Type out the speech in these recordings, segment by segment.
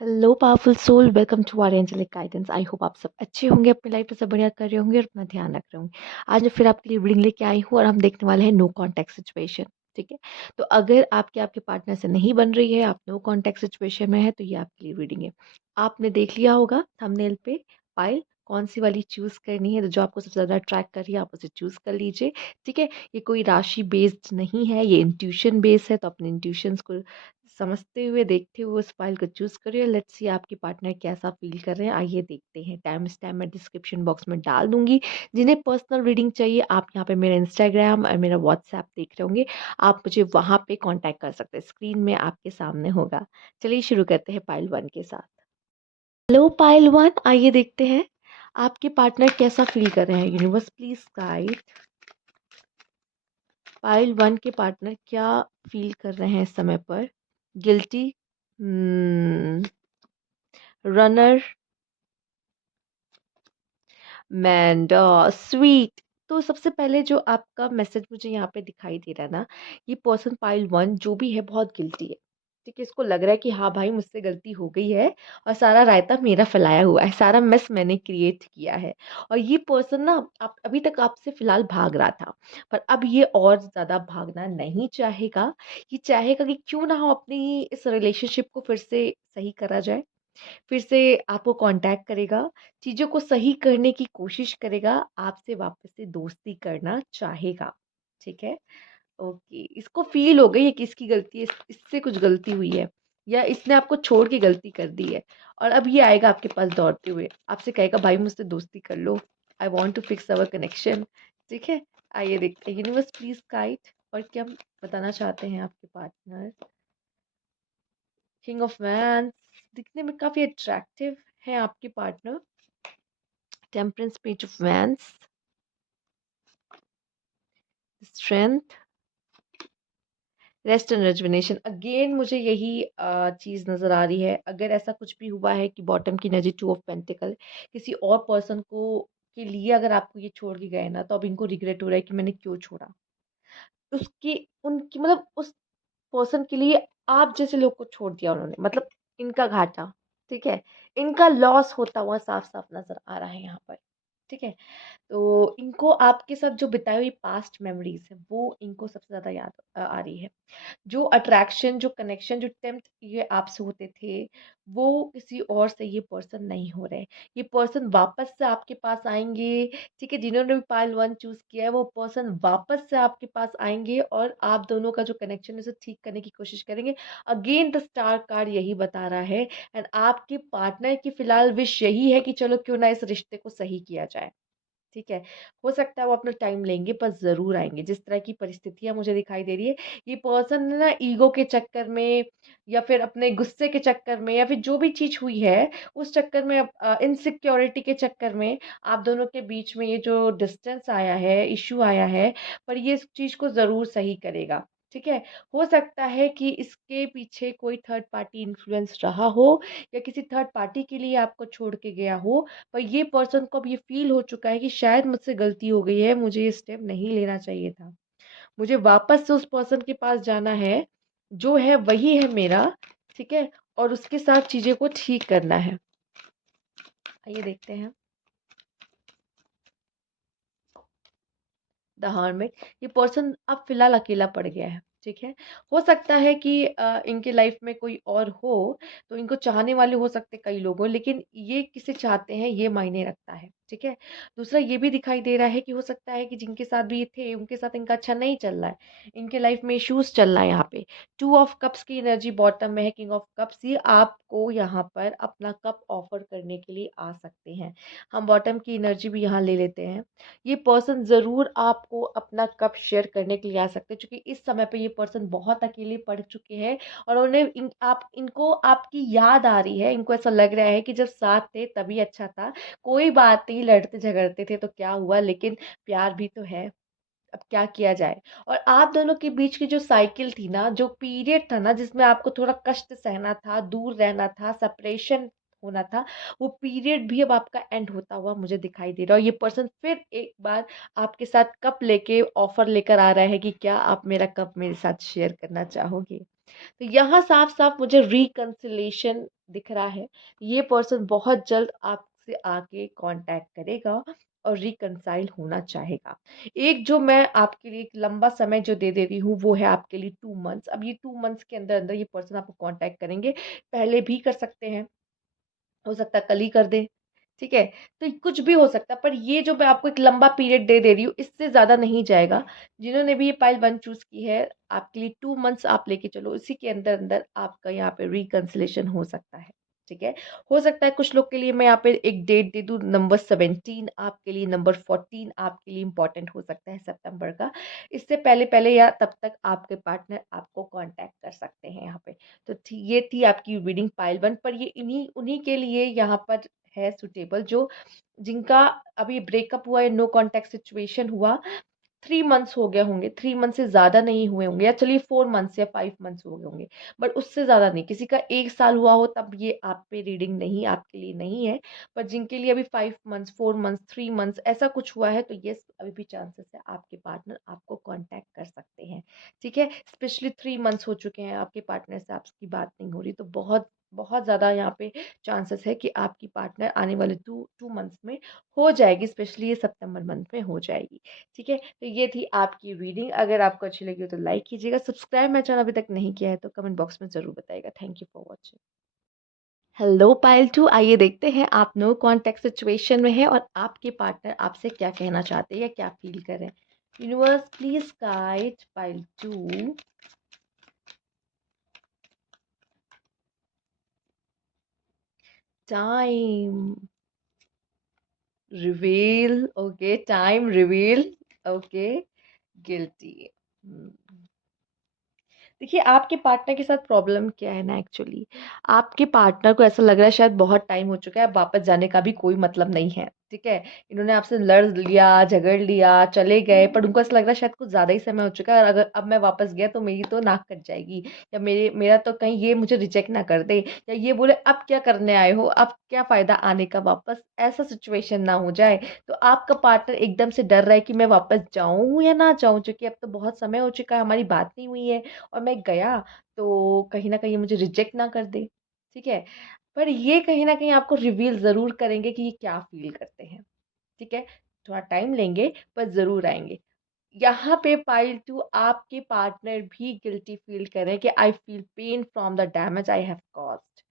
Hello powerful soul, welcome to our angelic guidance. I hope आप सब अच्छे होंगे, अपनी लाइफ में सब बढ़िया कर रहे होंगे और अपना ध्यान रख रहे होंगे। आज मैं फिर आपके लिए रीडिंग लेके आई हूँ और हम देखने वाले हैं नो कॉन्टैक्ट सिचुएशन। ठीक है, तो अगर आपके आपके पार्टनर से नहीं बन रही है, आप नो कॉन्टैक्ट सिचुएशन में है, तो ये आपके लिए रीडिंग है। आपने देख लिया होगा थंबनेल पे फाइल कौन सी वाली चूज करनी है, तो जो आपको सबसे ज़्यादा अट्रैक्ट कर रही है आप उसे चूज कर लीजिए। ठीक है, ये कोई राशि बेस्ड नहीं है, ये इंट्यूशन बेस्ड है, तो अपने इंट्यूशंस को समझते हुए देखते हुए उस फाइल को चूज करिए। लेट्स सी आपके पार्टनर कैसा फील कर रहे हैं, आइए देखते हैं। टाइम स्टैम्प मैं डिस्क्रिप्शन बॉक्स में डाल दूंगी। जिन्हें पर्सनल रीडिंग चाहिए, आप यहाँ पे मेरा इंस्टाग्राम और मेरा व्हाट्सएप देख रहे होंगे, आप मुझे वहाँ पे कांटेक्ट कर सकते हैं, स्क्रीन में आपके सामने होगा। चलिए शुरू करते हैं पाइल वन के साथ। हेलो पाइल वन, आइए देखते हैं आपके पार्टनर कैसा फील कर रहे हैं। Universe please guide, pile one के पार्टनर क्या फील कर रहे हैं इस समय पर। Guilty, runner, and sweet. तो सबसे पहले जो आपका मैसेज मुझे यहाँ पे दिखाई दे रहा है ना, ये पर्सन पाइल वन जो भी है बहुत गिल्टी है। ठीक है, इसको लग रहा है कि हाँ भाई मुझसे गलती हो गई है और सारा रायता मेरा फैलाया हुआ है, सारा मेस मैंने क्रिएट किया है। और ये पर्सन ना आप अभी तक आपसे फिलहाल भाग रहा था, पर अब ये और ज़्यादा भागना नहीं चाहेगा। ये चाहेगा कि क्यों ना हो अपनी इस रिलेशनशिप को फिर से सही करा जाए, फिर से आपको कांटेक्ट करेगा, चीज़ों को सही करने की कोशिश करेगा, आपसे वापस से दोस्ती करना चाहेगा। ठीक है? ओके, इसको फ़ील हो गई है कि इसकी गलती है, इससे कुछ गलती हुई है या इसने आपको छोड़ के गलती कर दी है। और अब ये आएगा आपके पास दौड़ते हुए, आपसे कहेगा भाई मुझसे दोस्ती कर लो, I want to fix our connection. ठीक है? आइए देखते हैं यूनिवर्स प्लीज़ गाइड और क्या बताना चाहते हैं आपके पार्टनर। किंग ऑफ वैंड्स, दिखने में काफ़ी अट्रैक्टिव है आपके partner. Temperance, page of wands, strength, rest and rejuvenation. Again मुझे यही चीज़ नज़र आ रही है। अगर ऐसा कुछ भी हुआ है कि बॉटम की एनर्जी, टू ऑफ पेंटिकल, किसी और पर्सन को के लिए अगर आपको ये छोड़ के गए ना, तो अब इनको रिग्रेट हो रहा है कि मैंने क्यों छोड़ा। उसकी उनकी मतलब उस पर्सन के लिए आप जैसे लोग को छोड़ दिया उन्होंने, मतलब इनका घाटा। ठीक है, इनका लॉस होता हुआ साफ साफ नजर आ रहा है यहाँ पर। ठीक है, तो इनको आपके साथ जो बिताई हुई पास्ट मेमोरीज है वो इनको सबसे ज़्यादा याद आ रही है। जो अट्रैक्शन, जो कनेक्शन, जो टेम्प्ट ये आपसे होते थे, वो किसी और से ये पर्सन नहीं हो रहे। ये पर्सन वापस से आपके पास आएँगे। ठीक है, जिन्होंने भी पाइल 1 चूज़ किया है वो पर्सन वापस से आपके पास आएँगे और आप दोनों का जो कनेक्शन है उसे ठीक करने की कोशिश करेंगे। अगेन द स्टार कार्ड यही बता रहा है एंड आपके पार्टनर की फिलहाल विश यही है कि चलो क्यों ना इस रिश्ते को सही किया जाए। ठीक है, हो सकता है वो अपना टाइम लेंगे पर ज़रूर आएँगे। जिस तरह की परिस्थितियाँ मुझे दिखाई दे रही है, ये पर्सन ना ईगो के चक्कर में या फिर अपने गुस्से के चक्कर में या फिर जो भी चीज़ हुई है, उस चक्कर में इनसिक्योरिटी के चक्कर में आप दोनों के बीच में ये जो डिस्टेंस आया है, इश्यू आया है, पर ये इस चीज़ को ज़रूर सही करेगा। ठीक है? हो सकता है कि इसके पीछे कोई थर्ड पार्टी इन्फ्लुएंस रहा हो या किसी थर्ड पार्टी के लिए आपको छोड़ के गया हो, पर ये पर्सन को अब ये फ़ील हो चुका है कि शायद मुझसे गलती हो गई है, मुझे ये स्टेप नहीं लेना चाहिए था। मुझे वापस से उस पर्सन के पास जाना है, जो है वही है मेरा, ठीक है? और उसके साथ चीज़ें को ठीक करना है। आइए देखते हैं। द हर्मिट, ये पर्सन अब फ़िलहाल अकेला पड़ गया है, ठीक है? हो सकता है कि इनके लाइफ़ में कोई और हो, तो इनको चाहने वाले हो सकते हैं कई लोग हों, लेकिन ये किसे चाहते हैं ये मायने रखता है, ठीक है? दूसरा ये भी दिखाई दे रहा है कि हो सकता है कि जिनके साथ भी ये थे, उनके साथ इनका अच्छा नहीं चल रहा है। इनके लाइफ़ में इश्यूज़ चल रहा है यहाँ पे। टू ऑफ कप्स की एनर्जी बॉटम में है, किंग ऑफ कप्स, ये आपको यहाँ पर अपना कप ऑफ़र करने के लिए आ सकते हैं। हम बॉटम की एनर्जी भी यहाँ ले लेते हैं। ये पर्सन ज़रूर आपको अपना कप शेयर करने के लिए आ सकते हैं, क्योंकि इस समय पे ये पर्सन बहुत अकेले पड़ चुके हैं और उन्हें इनको आपकी याद आ रही है। इनको ऐसा लग रहा है कि जब साथ थे तभी अच्छा था, कोई बात नहीं, लड़ते झगड़ते थे तो क्या हुआ, लेकिन प्यार भी तो है। अब क्या किया जाए। और आप दोनों के बीच की जो साइकिल थी ना, जो पीरियड था ना, जिसमें आपको थोड़ा कष्ट सहना था, दूर रहना था, सेपरेशन होना था, वो पीरियड भी अब आपका एंड होता हुआ मुझे दिखाई दे रहा है। और ये पर्सन फिर एक बार आपके साथ कप लेके ऑफर लेकर आ रहा है कि क्या आप मेरा कप मेरे साथ शेयर करना चाहोगे। तो यहाँ साफ-साफ मुझे रिकन्सिलिएशन दिख रहा है। ये पर्सन बहुत जल्द आपसे आके कॉन्टैक्ट करेगा और रिकंसाइल होना चाहेगा। एक जो मैं आपके लिए एक लंबा समय जो दे रही हूँ, वो है आपके लिए 2 मंथ्स। अब ये 2 मंथ्स के अंदर-अंदर ये पर्सन आपको कॉन्टैक्ट करेंगे। पहले भी कर सकते हैं, हो सकता है कल ही कर दें, ठीक है? तो कुछ भी हो सकता है, पर ये जो मैं आपको एक लंबा पीरियड दे रही हूँ, इससे ज़्यादा नहीं जाएगा। जिन्होंने भी ये पाइल 1 चूज़ की है, आपके लिए 2 मंथ्स आप लेके चलो, इसी के अंदर-अंदर आपका यहाँ पे रिकन्सिलिएशन हो सकता है, ठीक है? हो सकता है कुछ लोग के लिए मैं यहाँ पे एक डेट दे दूँ, नंबर 17 आपके लिए, नंबर 14 आपके लिए इम्पोर्टेंट हो सकता है सितंबर का। इससे पहले-पहले या तब तक आपके पार्टनर आपको कॉन्टैक्ट कर सकते हैं यहाँ पे। तो ये थी आपकी रीडिंग पाइल 1, पर ये इन्हीं उन्हीं के लिए यहाँ पर है सूटेबल, जो जिनका अभी ब्रेकअप हुआ है, नो कॉन्टैक्ट सिचुएशन हुआ, 3 मंथ्स हो गए होंगे, 3 मंथ से ज़्यादा नहीं हुए होंगे, या चलिए 4 मंथ्स या 5 मंथ्स हो गए होंगे, बट उससे ज़्यादा नहीं। किसी का 1 साल हुआ हो तब ये आप पे रीडिंग नहीं, आपके लिए नहीं है, पर जिनके लिए अभी 5 मंथ्स, 4 मंथ्स, 3 मंथ्स ऐसा कुछ हुआ है, तो येस, अभी भी चांसेस है आपके पार्टनर आपको कॉन्टैक्ट कर सकते हैं, ठीक है? स्पेशली 3 मंथ्स हो चुके हैं, आपके पार्टनर से आपकी बात नहीं हो रही, तो बहुत बहुत ज़्यादा यहाँ पे चांसेस है कि आपकी पार्टनर आने वाले 2 मंथ्स में हो जाएगी, स्पेशली ये सितंबर मंथ में हो जाएगी। ठीक है? तो ये थी आपकी रीडिंग। अगर आपको अच्छी लगी हो तो लाइक कीजिएगा, सब्सक्राइब मेरा चैनल अभी तक नहीं किया है तो कमेंट बॉक्स में ज़रूर बताइएगा। Thank you for watching. Hello Payal 2, आइए देखते हैं आप नो कॉन्टैक्ट सिचुएशन में हैं और आपके पार्टनर आपसे क्या कहना चाहते हैं या क्या फील कर रहे हैं। Universe please guide Payal 2। Time reveal. Okay, time reveal. Okay, guilty. देखिए, आपके पार्टनर के साथ प्रॉब्लम क्या है ना, एक्चुअली आपके पार्टनर को ऐसा लग रहा है शायद बहुत टाइम हो चुका है, अब वापस जाने का भी कोई मतलब नहीं है, ठीक है? इन्होंने आपसे लड़ लिया, झगड़ लिया, चले गए, पर उनको ऐसा लग रहा है शायद कुछ ज़्यादा ही समय हो चुका है, और अगर अब मैं वापस गया तो मेरी तो नाक कट जाएगी, या मेरा तो कहीं ये मुझे रिजेक्ट ना कर दे, या ये बोले अब क्या करने आए हो, अब क्या फ़ायदा आने का वापस, ऐसा सिचुएशन ना हो जाए। तो आपका पार्टनर एकदम से डर रहा है कि मैं वापस जाऊँ या ना जाऊँ, क्योंकि अब तो बहुत समय हो चुका है, हमारी बात नहीं हुई है, और मैं गया तो कहीं न कहीं मुझे रिजेक्ट ना कर दे, ठीक है? पर ये कहीं न कहीं आपको रिवील ज़रूर करेंगे कि ये क्या फ़ील करते हैं, ठीक है? थोड़ा टाइम लेंगे पर ज़रूर आएँगे। यहाँ पे पाइल 2, आपके पार्टनर भी गिल्टी फ़ील कर रहे हैं कि I feel pain from the damage I have caused.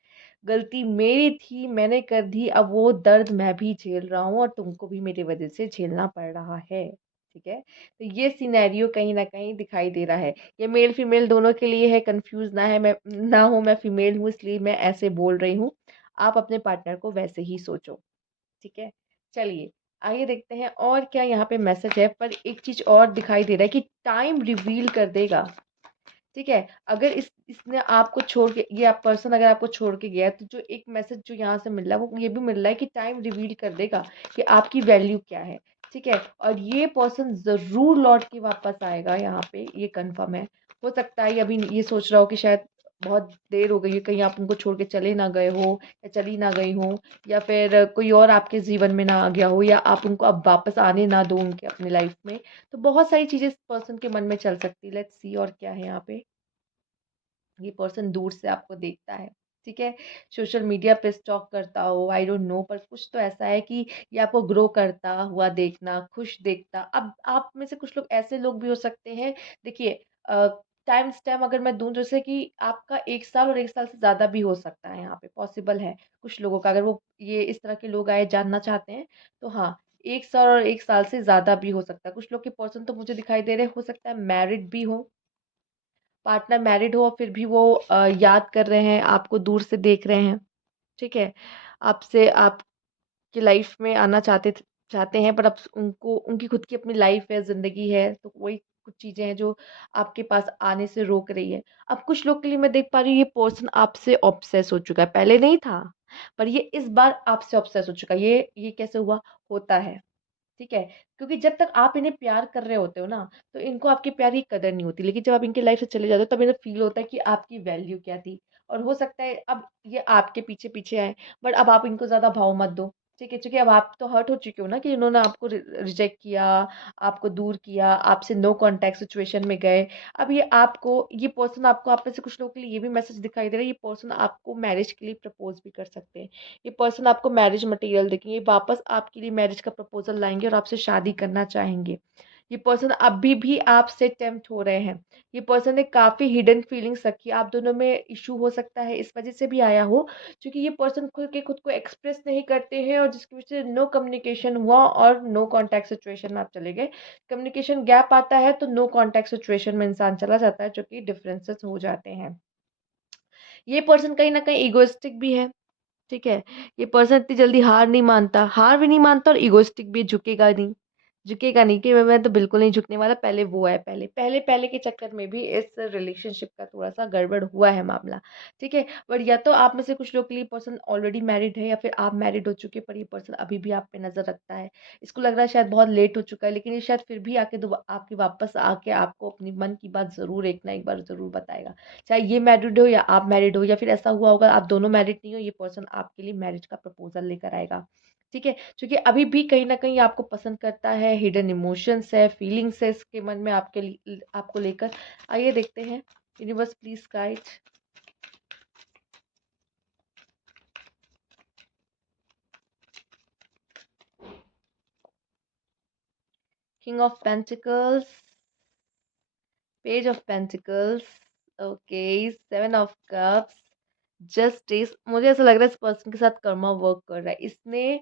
गलती मेरी थी, मैंने कर दी, अब वो दर्द मैं भी झेल रहा हूँ और तुमको भी मेरी वज़ह से झेलना पड़ रहा है, ठीक है? तो ये सिनेरियो कहीं न कहीं दिखाई दे रहा है। ये मेल फीमेल दोनों के लिए है, कन्फ्यूज़ ना हो, मैं फीमेल हूँ इसलिए मैं ऐसे बोल रही हूँ। आप अपने पार्टनर को वैसे ही सोचो, ठीक है? चलिए, आइए देखते हैं और क्या यहाँ पे मैसेज है, पर एक चीज़ और दिखाई दे रहा है कि टाइम रिवील कर देगा, ठीक है? अगर इसने आपको छोड़ के, ये आप पर्सन अगर आपको छोड़ के गया है, तो जो एक मैसेज जो यहाँ से मिल रहा है, वो ये भी मिल रहा है कि टाइम रिवील कर देगा कि आपकी वैल्यू क्या है, ठीक है? और ये पर्सन ज़रूर लौट के वापस आएगा, यहाँ पे ये कन्फर्म है। हो सकता है ये अभी ये सोच रहा हो कि शायद बहुत देर हो गई है, कहीं आप उनको छोड़ के चले ना गए हो, या चली ना गई हो, या फिर कोई और आपके जीवन में ना आ गया हो, या आप उनको अब वापस आने ना दो उनके अपनी लाइफ में। तो बहुत सारी चीज़ें इस पर्सन के मन में चल सकती है। लेट्स सी और क्या है यहाँ पे। ये पर्सन दूर से आपको देखता है, ठीक है? सोशल मीडिया पे स्टॉक करता हो, आई डोंट नो, पर कुछ तो ऐसा है कि ये आपको ग्रो करता हुआ देखना, खुश देखता। अब आप में से कुछ लोग ऐसे लोग भी हो सकते हैं, देखिए टाइम स्टैम्प अगर मैं दूँ, जैसे कि आपका 1 साल और 1 साल से ज़्यादा भी हो सकता है, यहाँ पे पॉसिबल है कुछ लोगों का, अगर वो ये इस तरह के लोग आए जानना चाहते हैं, तो हाँ, 1 साल और 1 साल से ज़्यादा भी हो सकता है। कुछ लोग के पर्सन तो मुझे दिखाई दे रहे हैं, हो सकता है मैरिड भी हो, पार्टनर मैरिड हो और फिर भी वो याद कर रहे हैं, आपको दूर से देख रहे हैं, ठीक है? आपसे आपकी लाइफ में आना चाहते हैं, पर अब उनको उनकी खुद की अपनी लाइफ है, ज़िंदगी है, तो वही कुछ चीज़ें हैं जो आपके पास आने से रोक रही है। अब कुछ लोग के लिए मैं देख पा रही हूँ, ये पर्सन आपसे ऑब्सेस हो चुका है, पहले नहीं था, पर ये इस बार आपसे ऑब्सेस हो चुका है। ये कैसे हुआ? होता है। ठीक है? क्योंकि जब तक आप इन्हें प्यार कर रहे होते हो ना, तो इनको आपके प्यार की कदर नहीं होती। लेकिन जब आप इनकी लाइफ़ से चले जाते हो, तब इन्हें फ़ील होता है कि आपकी वैल्यू क्या थी। और हो सकता है अब ये आपके पीछे-पीछे आएँ, बट अब आप इनको ज़्यादा भाव मत दो। ठीक है, क्योंकि अब आप तो हर्ट हो चुके हो ना कि इन्होंने आपको रिजेक्ट किया, आपको दूर किया, आपसे नो कांटेक्ट सिचुएशन में गए। अब ये पर्सन आपको, आप में से कुछ लोगों के लिए ये भी मैसेज दिखाई दे रहा है, ये पर्सन आपको मैरिज के लिए प्रपोज भी कर सकते हैं। ये पर्सन आपको मैरिज मटेरियल देखेंगे, वापस आपके लिए मैरिज का प्रपोजल लाएंगे और आपसे शादी करना चाहेंगे। ये पर्सन अभी भी आपसे टेम्प्ट हो रहे हैं। ये पर्सन ने काफी हिडन फीलिंग्स रखी है, आप दोनों में इशू हो सकता है, इस वजह से भी आया हो क्योंकि ये पर्सन खुद को एक्सप्रेस नहीं करते हैं और जिसकी वजह से नो कम्युनिकेशन हुआ और नो कांटेक्ट सिचुएशन में आप चले गए। कम्युनिकेशन गैप आता है तो नो कांटेक्ट सिचुएशन में इंसान चला जाता है, जो कि डिफरेंसेस हो जाते हैं। ये पर्सन कहीं ना कहीं इगोइस्टिक भी है। ठीक है, ये पर्सन इतनी जल्दी हार नहीं मानता, हार भी नहीं मानता और इगोइस्टिक भी, झुकेगा नहीं। झुकेगा नहीं कि मैं तो बिल्कुल नहीं झुकने वाला, पहले वो है, पहले के चक्कर में भी इस रिलेशनशिप का थोड़ा-सा गड़बड़ हुआ है मामला। ठीक है? बट या तो आप में से कुछ लोग के लिए पर्सन ऑलरेडी मैरिड है या फिर आप मैरिड हो चुके हैं पर ये पर्सन अभी भी आप पे नज़र रखता है। इसको लग रहा है शायद बहुत लेट हो चुका है, लेकिन ये शायद फिर भी आके आपके वापस आके आपको अपनी मन की बात ज़रूर एक ना एक बार ज़रूर बताएगा। चाहे ये मैरिड हो या आप मैरिड हो या फिर ऐसा हुआ होगा आप दोनों मैरिड नहीं हो, ये पर्सन आपके लिए मैरिज का प्रपोजल लेकर आएगा। ठीक है? क्योंकि अभी भी कहीं न कहीं आपको पसंद करता है, हिडन इमोशंस है, फीलिंग्स है इसके मन में आपको लेकर। आइए देखते हैं, universe please guide. King of pentacles, page of pentacles, okay, seven of cups, justice. मुझे ऐसा लग रहा है इस पर्सन के साथ कर्मा वर्क कर रहा है। इसने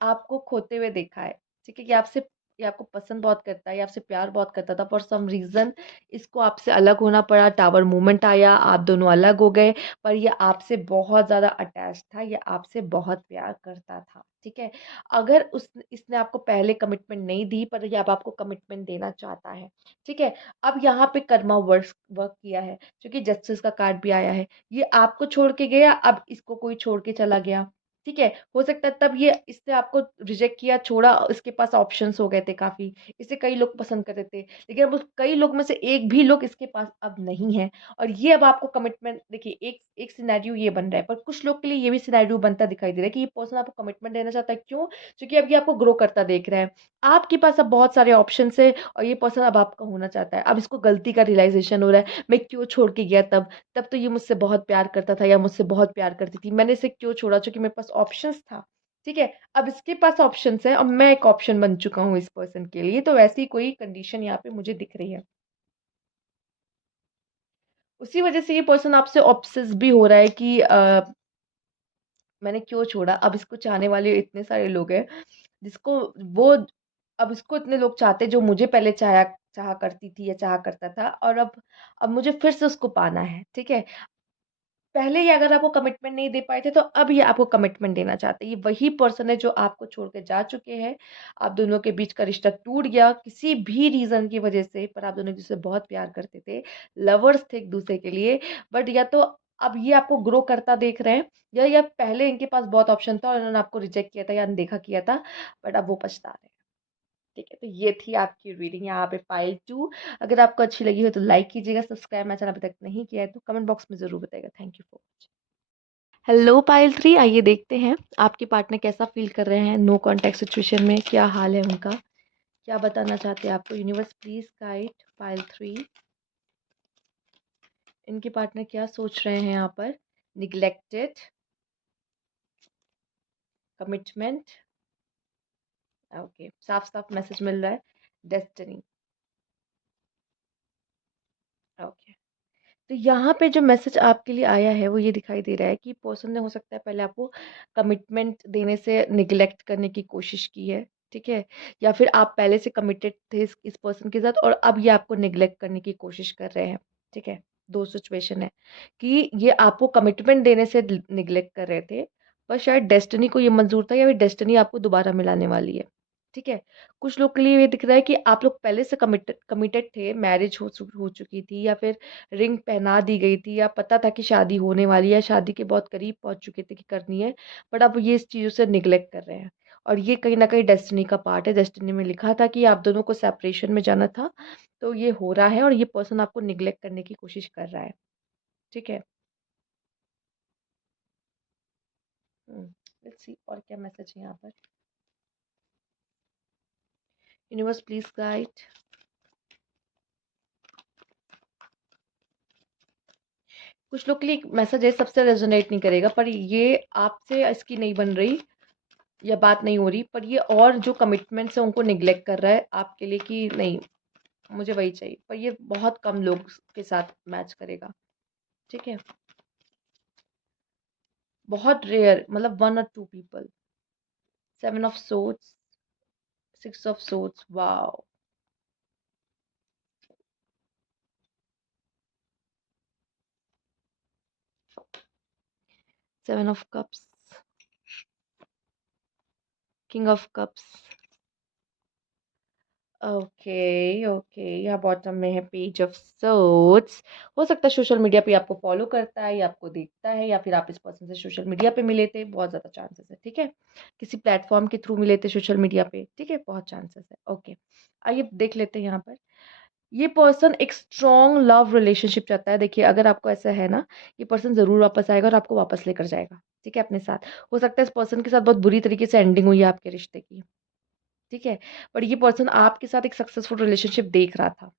आपको खोते हुए देखा है। ठीक है, कि आपसे, ये आपको पसंद बहुत करता है, ये आपसे प्यार बहुत करता था, फॉर सम रीजन इसको आपसे अलग होना पड़ा, टावर मूवमेंट आया, आप दोनों अलग हो गए। पर ये आपसे बहुत ज्यादा अटैच था, ये आपसे बहुत प्यार करता था। ठीक है, अगर उस इसने आपको पहले कमिटमेंट नहीं दी पर ये अब आपको कमिटमेंट देना चाहता है। ठीक है, अब यहाँ पे कर्मा वर्क वर्क किया है, क्योंकि जस्टिस का कार्ड भी आया है। ये आपको छोड़ के गया, अब इसको कोई छोड़ के चला गया। ठीक है, हो सकता है तब ये इसने आपको रिजेक्ट किया, छोड़ा, इसके पास ऑप्शंस हो गए थे काफ़ी। इसे कई लोग पसंद करते थे, लेकिन अब उस कई लोग में से एक भी लोग इसके पास अब नहीं है और ये अब आपको कमिटमेंट, देखिए एक एक सिनेरियो ये बन रहा है, पर कुछ लोग के लिए ये भी सिनेरियो बनता दिखाई दे रहा है कि ये पर्सन आपको कमिटमेंट देना चाहता है। क्यों? क्योंकि अब ये आपको ग्रो करता देख रहा है। आपके पास अब बहुत सारे ऑप्शंस है और ये पर्सन अब आपका होना चाहता है। अब इसको गलती का रियलाइज़ेशन हो रहा है, मैं क्यों छोड़ के गया तब? तब तो ये मुझसे बहुत प्यार करता था या मुझसे बहुत प्यार करती थी। मैंने इसे क्यों छोड़ा? क्योंकि मेरे पास ऑप्शंस था। ठीक है? अब इसके पास ऑप्शंस है और मैं एक ऑप्शन बन चुका हूँ इस पर्सन के लिए। तो वैसी कोई कंडीशन यहाँ पे मुझे दिख रही है। उसी वज़ह से ये पर्सन आपसे ऑब्सेस भी हो रहा है कि मैंने क्यों छोड़ा? अब इसको चाहने वाले इतने सारे लोग हैं, जिसको वो अब इसको इतने लोग चाहते हैं जो मुझे पहले चाहा करती थी या चाहा करता था और अब मुझे फिर से उसको पाना है। ठीक है? पहले ये अगर आपको कमिटमेंट नहीं दे पाए थे, तो अब ये आपको कमिटमेंट देना चाहते हैं। ये वही पर्सन है जो आपको छोड़ के जा चुके हैं। आप दोनों के बीच का रिश्ता टूट गया किसी भी रीज़न की वज़ह से, पर आप दोनों एक-दूसरे से बहुत प्यार करते थे। लवर्स थे एक-दूसरे के लिए। बट या तो अब ये आपको ग्रो करता देख रहे हैं या पहले इनके पास बहुत ऑप्शन था और इन्होंने आपको रिजेक्ट किया था या अनदेखा किया था, बट अब वो पछता रहे हैं। ठीक है, तो ये थी आपकी रीडिंग यहाँ पे पाइल 2। अगर आपको अच्छी लगी हो तो लाइक कीजिएगा, सब्सक्राइब मेरा चैनल अभी तक नहीं किया है तो कमेंट बॉक्स में ज़रूर बताइएगा। Thank you for watching. Hello Payal 3, आइए देखते हैं आपके पार्टनर कैसा फील कर रहे हैं नो कॉन्टैक्ट सिचुएशन में, क्या हाल है उनका, क्या बताना चाहते हैं आपको। यूनिवर्स प्लीज गाइड पायल 3, इनके पार्टनर क्या सोच रहे हैं यहाँ पर। निग्लेक्टेड, कमिटमेंट, ओके, साफ साफ मैसेज मिल रहा है। Destiny, okay. तो यहाँ पे जो मैसेज आपके लिए आया है वो ये दिखाई दे रहा है कि पर्सन ने हो सकता है पहले आपको कमिटमेंट देने से निग्लेक्ट करने की कोशिश की है। ठीक है, या फिर आप पहले से कमिटेड थे इस पर्सन के साथ और अब ये आपको निग्लेक्ट करने की कोशिश कर रहे हैं। ठीक है, दो सिचुएशन है कि ये आपको कमिटमेंट देने से निग्लेक्ट कर रहे थे, पर शायद डेस्टिनी को ये मंजूर था या फिर डेस्टिनी आपको दोबारा मिलाने वाली है। ठीक है, कुछ लोग के लिए ये दिख रहा है कि आप लोग पहले से कमिटेड कमिटेड थे, मैरिज हो चुकी थी या फिर रिंग पहना दी गई थी या पता था कि शादी होने वाली है, शादी के बहुत करीब पहुँच चुके थे कि करनी है, बट अब ये इस चीज़ों से निग्लेक्ट कर रहे हैं। और ये कहीं न कहीं डेस्टिनी का पार्ट है, डेस्टिनी में लिखा था कि आप दोनों को सेपरेशन में जाना था, तो ये हो रहा है और ये पर्सन आपको निग्लेक्ट करने की कोशिश कर रहा है। ठीक है? हुँ। लेट्स सी और क्या मैसेज है यहाँ पर। Universe please guide. कुछ लोग के लिए एक मैसेज है, सबसे रेजोनेट नहीं करेगा, पर ये आपसे इसकी नहीं बन रही या बात नहीं हो रही, पर ये और जो कमिटमेंट्स है उनको निग्लेक्ट कर रहा है आपके लिए कि नहीं मुझे वही चाहिए, पर ये बहुत कम लोग के साथ मैच करेगा। ठीक है, बहुत रेयर, मतलब 1 or 2 people। 7 of Swords, 6 of Swords, wow. 7 of Cups, King of Cups। Okay okay, यहाँ बॉटम में है Page of Swords। हो सकता है सोशल मीडिया पे आपको फॉलो करता है या आपको देखता है, या फिर आप इस पर्सन से सोशल मीडिया पे मिले थे, बहुत ज़्यादा चांसेस है। ठीक है, किसी प्लेटफॉर्म के थ्रू मिले थे सोशल मीडिया पे। ठीक है, बहुत चांसेस है। ओके, आइए देख लेते हैं यहाँ पर। ये पर्सन एक स्ट्रॉन्ग लव रिलेशनशिप चाहता है। देखिए, अगर आपको ऐसा है ना, ये पर्सन ज़रूर वापस आएगा और आपको वापस लेकर जाएगा। ठीक है, अपने साथ। हो सकता है इस पर्सन के साथ बहुत बुरी तरीके से एंडिंग हुई है आपके रिश्ते की। ठीक है, पर ये पर्सन आपके साथ एक सक्सेसफुल रिलेशनशिप देख रहा था।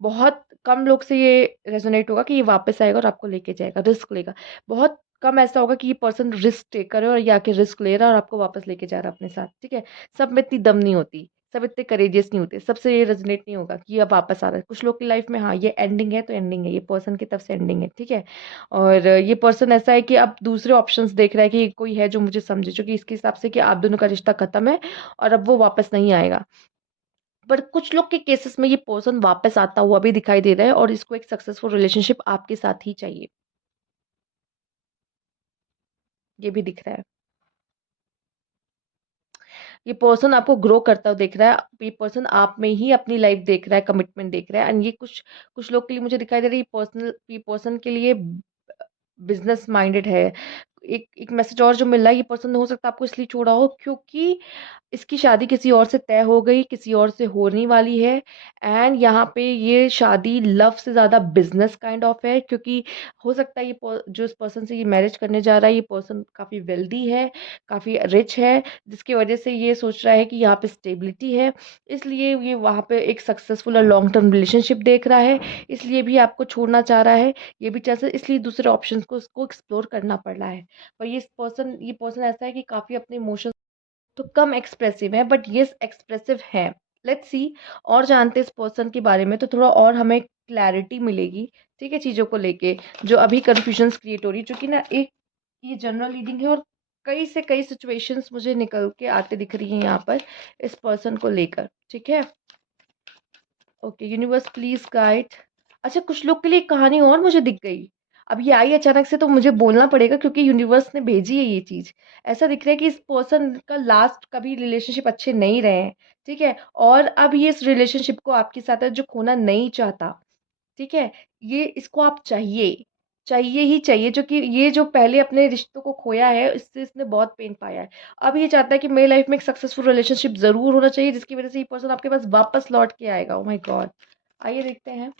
बहुत कम लोग से ये रेजोनेट होगा कि ये वापस आएगा और आपको लेके जाएगा, रिस्क लेगा। बहुत कम ऐसा होगा कि ये पर्सन रिस्क टेकर है और ये आके रिस्क ले रहा है और आपको वापस लेके जा रहा है अपने साथ। ठीक है, सब में इतनी दम नहीं होती, सब इतने करेजियस नहीं होते, सबसे ये रेजोनेट नहीं होगा कि ये अब वापस आ रहा है। कुछ लोग की लाइफ में हाँ ये एंडिंग है तो एंडिंग है, ये पर्सन की तरफ से एंडिंग है। ठीक है, और ये पर्सन ऐसा है कि अब दूसरे ऑप्शंस देख रहा है कि कोई है जो मुझे समझे, जो कि इसके हिसाब से कि आप दोनों का रिश्ता खत्म है और अब वो वापस नहीं आएगा। पर कुछ लोग के केसेस में ये पर्सन वापस आता हुआ भी दिखाई दे रहा है और इसको एक सक्सेसफुल रिलेशनशिप आपके साथ ही चाहिए, ये भी दिख रहा है। ये पर्सन आपको ग्रो करता हुआ देख रहा है, ये पर्सन आप में ही अपनी लाइफ देख रहा है, कमिटमेंट देख रहा है। एंड ये कुछ कुछ लोग के लिए मुझे दिखाई दे रहा है, ये पर्सन के लिए बिजनेस माइंडेड है। एक एक मैसेज और जो मिल रहा है, ये पर्सन हो सकता है आपको इसलिए छोड़ा हो क्योंकि इसकी शादी किसी और से तय हो गई, किसी और से होने वाली है। एंड यहाँ पे ये शादी लव से ज़्यादा बिजनेस काइंड ऑफ है, क्योंकि हो सकता है जो इस पर्सन से ये मैरिज करने जा रहा है, ये पर्सन काफ़ी वेल्दी है, काफ़ी रिच है, जिसकी वजह से ये सोच रहा है कि यहाँ पे स्टेबिलिटी है, इसलिए ये वहाँ पे एक सक्सेसफुल और लॉन्ग टर्म रिलेशनशिप देख रहा है, इसलिए भी आपको छोड़ना चाह रहा है। ये भी चाह इसलिए दूसरे ऑप्शन को उसको एक्सप्लोर करना पड़ रहा है। पर ये पर्सन ऐसा है कि काफ़ी अपने इमोशंस तो कम एक्सप्रेसिव है, बट ये एक्सप्रेसिव है। लेट्स सी और जानते हैं इस पर्सन के बारे में, तो थोड़ा और हमें क्लैरिटी मिलेगी। ठीक है, चीज़ों को लेके जो अभी कंफ्यूजन्स क्रिएट हो रही है, जो कि ना एक ये जनरल रीडिंग है और कई से कई सिचुएशंस मुझे निकल के आते दिख रही हैं यहाँ पर इस पर्सन को लेकर। ठीक है, ओके यूनिवर्स प्लीज गाइड। अच्छा, कुछ लोग के लिए एक कहानी और मुझे दिख गई। अब ये आई अचानक से तो मुझे बोलना पड़ेगा क्योंकि यूनिवर्स ने भेजी है ये चीज। ऐसा दिख रहा है कि इस पर्सन का लास्ट कभी रिलेशनशिप अच्छे नहीं रहे हैं। ठीक है, और अब ये इस रिलेशनशिप को आपके साथ है जो खोना नहीं चाहता। ठीक है, ये इसको आप चाहिए, चाहिए ही चाहिए, जो कि ये जो पहले अपने रिश्तों को खोया है इससे इसने बहुत पेन पाया है। अब ये चाहता है कि मेरी लाइफ में एक सक्सेसफुल रिलेशनशिप ज़रूर होना चाहिए, जिसकी वज़ह से ये पर्सन आपके पास वापस लौट के आएगा। Oh my God! आइए देखते हैं।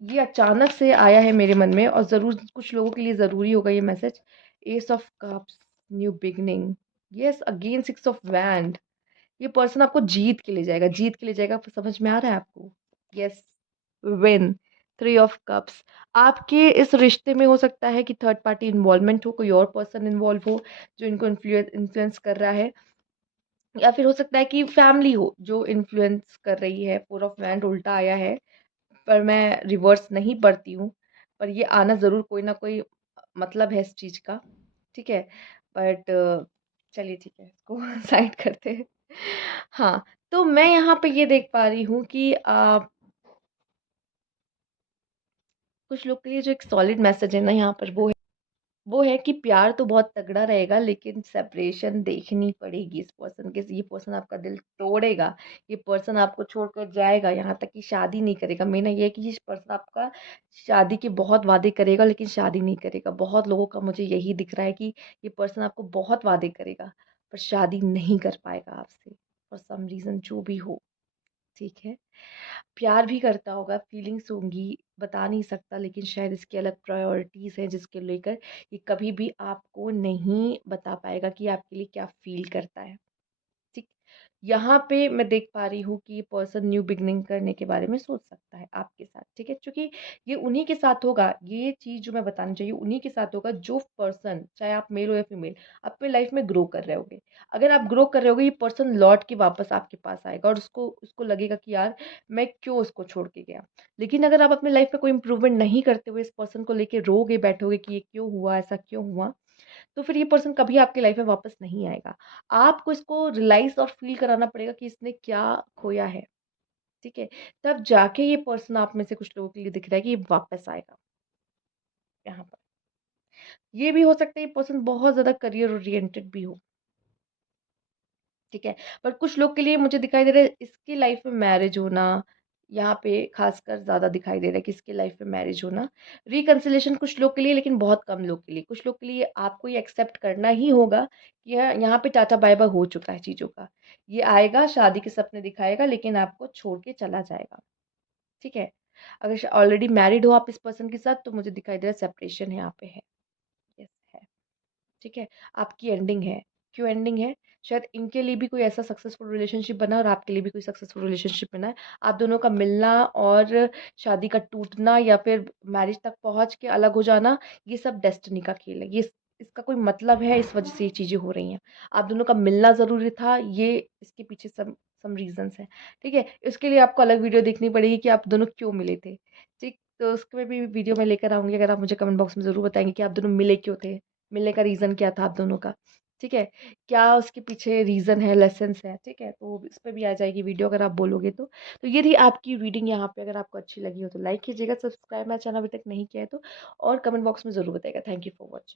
ये अचानक से आया है मेरे मन में और ज़रूर कुछ लोगों के लिए ज़रूरी होगा ये message. S of cups, new beginning. Yes, again 6 of wand. ये पर्सन आपको जीत के ले जाएगा, जीत के ले जाएगा। समझ में आ रहा है आपको? Yes, win. 3 of cups. आपके इस रिश्ते में हो सकता है कि थर्ड पार्टी इन्वॉल्वमेंट हो, कोई और पर्सन इन्वॉल्व हो जो इनको इन्फ्लुएंस कर रहा है, या फिर हो सकता है कि फैमिली हो जो इन्फ्लुएंस कर रही है। 4 ऑफ वैंड उल्टा आया है, पर मैं रिवर्स नहीं पढ़ती हूँ, पर ये आना ज़रूर कोई ना कोई मतलब है इस चीज़ का। ठीक है, बट चलिए ठीक है, इसको साइड करते हैं। हाँ, तो मैं यहाँ पे ये देख पा रही हूँ कि कुछ लोग के लिए जो एक सॉलिड मैसेज है ना यहाँ पर, वो है कि प्यार तो बहुत तगड़ा रहेगा, लेकिन सेपरेशन देखनी पड़ेगी इस पर्सन के। ये पर्सन आपका दिल तोड़ेगा, ये पर्सन आपको छोड़कर जाएगा, यहाँ तक कि शादी नहीं करेगा। मेन ये है कि ये पर्सन आपका शादी के बहुत वादे करेगा लेकिन शादी नहीं करेगा। बहुत लोगों का मुझे यही दिख रहा है कि ये पर्सन आपको बहुत वादे करेगा पर शादी नहीं कर पाएगा आपसे, फॉर सम रीज़न जो भी हो। ठीक है? प्यार भी करता होगा, फीलिंग्स होंगी, बता नहीं सकता, लेकिन शायद इसकी अलग प्रायोरिटीज़ हैं जिसके लेकर ये कभी भी आपको नहीं बता पाएगा कि आपके लिए क्या फ़ील करता है। ठीक। यहाँ पे मैं देख पा रही हूँ कि ये पर्सन न्यू बिगिनिंग करने के बारे में सोच सकता है आपके साथ, ठीक है? क्योंकि ये उन्हीं के साथ होगा, ये चीज़ जो मैं बताना चाहिए उन्हीं के साथ होगा जो पर्सन, चाहे आप मेल हो या फीमेल, अपने लाइफ में ग्रो कर रहे होगे। अगर आप ग्रो कर रहे होगे, ये पर्सन लौट के वापस आपके पास आएगा और उसको उसको लगेगा कि यार मैं क्यों उसको छोड़ के गया। लेकिन अगर आप अपने लाइफ में कोई इंप्रूवमेंट नहीं करते हुए इस पर्सन को लेके रोगे बैठोगे कि ये क्यों हुआ, ऐसा क्यों हुआ, तो फिर ये पर्सन कभी आपकी लाइफ में वापस नहीं आएगा। आपको इसको रियलाइज़ और फ़ील कराना पड़ेगा कि इसने क्या खोया है, ठीक है? तब जाके ये पर्सन आप में से कुछ लोगों के लिए दिख रहा है कि ये वापस आएगा यहाँ पर। ये भी हो सकता है ये पर्सन बहुत ज़्यादा करियर ओरिएंटेड भी हो, ठीक है? पर कुछ लोग के लिए मुझे दिखाई दे रहा है इसकी लाइफ में मैरिज होना, यहाँ पे ख़ासकर ज़्यादा दिखाई दे रहा है कि इसकी लाइफ में मैरिज होना। रिकन्सिलिएशन कुछ लोग के लिए, लेकिन बहुत कम लोग के लिए। कुछ लोग के लिए आपको ये एक्सेप्ट करना ही होगा कि यहाँ पे टाटा बाय-बाय हो चुका है चीज़ों का। ये आएगा, शादी के सपने दिखाएगा, लेकिन आपको छोड़ के चला जाएगा, ठीक है? अगर ऑलरेडी मैरिड हो आप इस पर्सन के साथ, तो मुझे दिखाई दे रहा है सेपरेशन यहाँ पे है। यस, है। ठीक है? आपकी एंडिंग है। क्यों एंडिंग है? शायद इनके लिए भी कोई ऐसा सक्सेसफुल रिलेशनशिप बना और आपके लिए भी कोई सक्सेसफुल रिलेशनशिप बना है। आप दोनों का मिलना और शादी का टूटना या फिर मैरिज तक पहुँच के अलग हो जाना, ये सब डेस्टिनी का खेल है। ये इसका कोई मतलब है, इस वजह से ये चीज़ें हो रही हैं। आप दोनों का मिलना ज़रूरी था, ये इसके पीछे सम रीज़न्स हैं। ठीक है? इसके लिए आपको अलग वीडियो देखनी पड़ेगी कि आप दोनों क्यों मिले थे। ठीक? तो उसमें भी वीडियो मैं लेकर आऊँगी, अगर आप मुझे कमेंट बॉक्स में ज़रूर बताएँगे कि आप दोनों मिले क्यों थे? मिलने का रीज़न क्या था आप दोनों का? ठीक है? क्या उसके पीछे रीज़न है, लेसन्स हैं, ठीक है? तो इस पे भी आ जाएगी वीडियो अगर आप बोलोगे तो। तो ये थी आपकी रीडिंग यहाँ पे, अगर आपको अच्छी लगी हो तो लाइक कीजिएगा, सब्सक्राइब मेरा चैनल अभी तक नहीं किया है तो, और कमेंट बॉक्स में ज़रूर बताइएगा। Thank you for watching.